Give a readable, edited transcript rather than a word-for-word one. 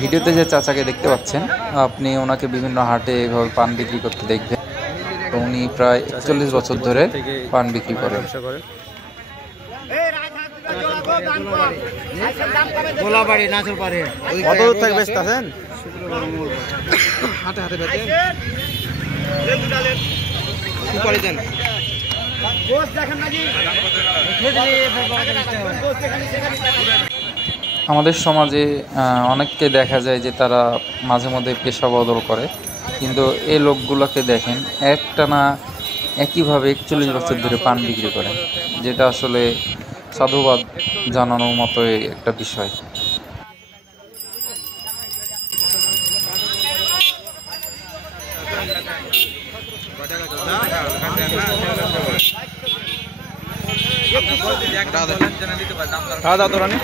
ভিডিওতে যে চাচাকে দেখতে পাচ্ছেন, আপনি ওনাকে বিভিন্ন হাটে এভাবে পান বিক্রি করতে দেখবেন। তো উনি প্রায় 41 বছর ধরে পান বিক্রি করেন। কত দূর থেকে বেচতেছেন? হাতে হাতে বেচেন। আমাদের সমাজে অনেককে দেখা যায় যে তারা মাঝে মধ্যে পেশা বদল করে, কিন্তু এই লোকগুলোকে দেখেন একটানা একইভাবে 41 বছর ধরে পান বিক্রি করে, যেটা আসলে সাধুবাদ জানানোর মতোই একটা বিষয়। খাওয়া দাওয়া তো রানি